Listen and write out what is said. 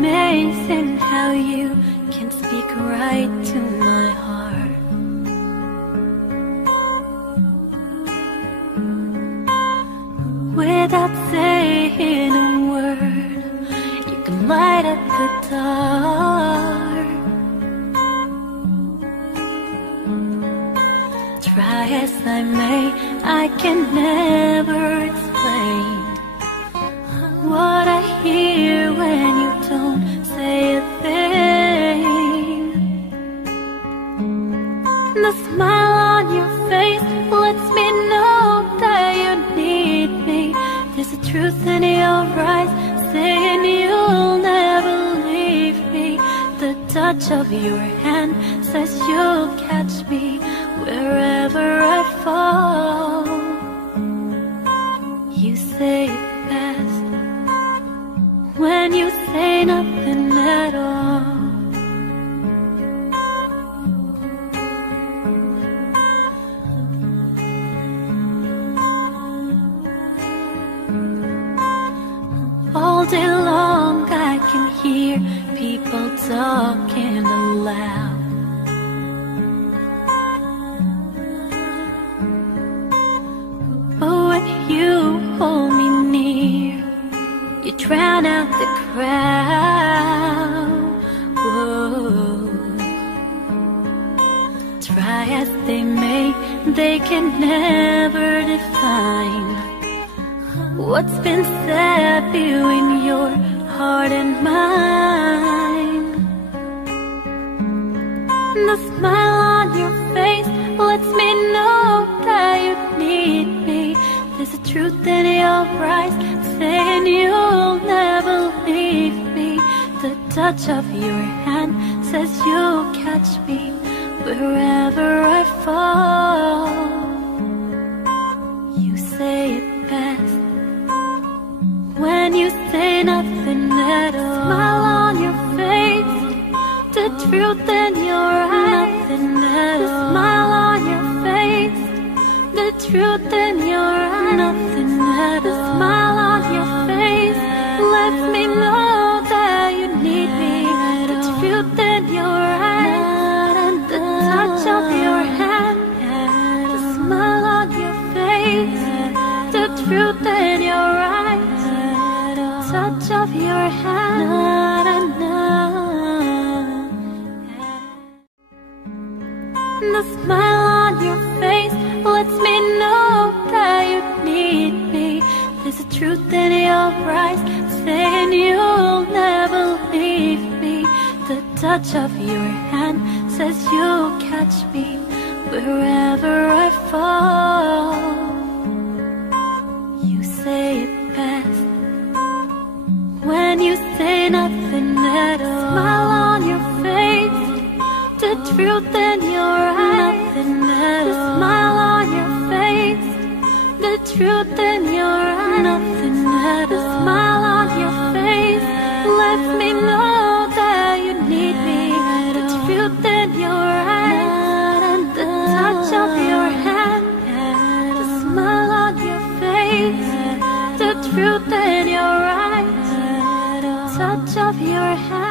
amazing how you can speak right to my heart. Without saying a word, you can light up the dark. Try as I may, I can never explain what I hear when you don't say a thing. The smile on your face lets me know that you need me. There's a truth in your eyes saying you'll never leave me. The touch of your hand says you'll catch me wherever I fall. You say it best when you say nothing at all. All day long I can hear people talking aloud. But when you hold me near, you drown out the crowd. Whoa. Try as they may, they can never define what's been said between your heart and mine. The smile on your face lets me know that you need me. There's a truth in your eyes saying you'll never leave me. The touch of your hand says you'll catch me wherever I fall. You say it best when you say nothing at all. Smile on your face, the truth in your eyes. Nothing at all. Smile on your face, the truth in your eyes. Nothing at all. Smile on your face lets me know that you need me. The truth in your eyes, the touch of your hand, the smile on your face, the truth in your eyes, touch of your hand. The smile on your face lets me know that you need me. There's a truth in your eyes saying you'll never leave me. The touch of your hand says you'll catch me wherever I fall. You say it best when you say nothing at all. Smile on your face, the truth in your eyes. Nothing at all. Smile on your face, the truth in your eyes. Nothing at all. Smile on your face lets me know that you need me. The truth in your eyes, the touch of your hand, the smile on your face, the truth in your eyes, touch of your hand.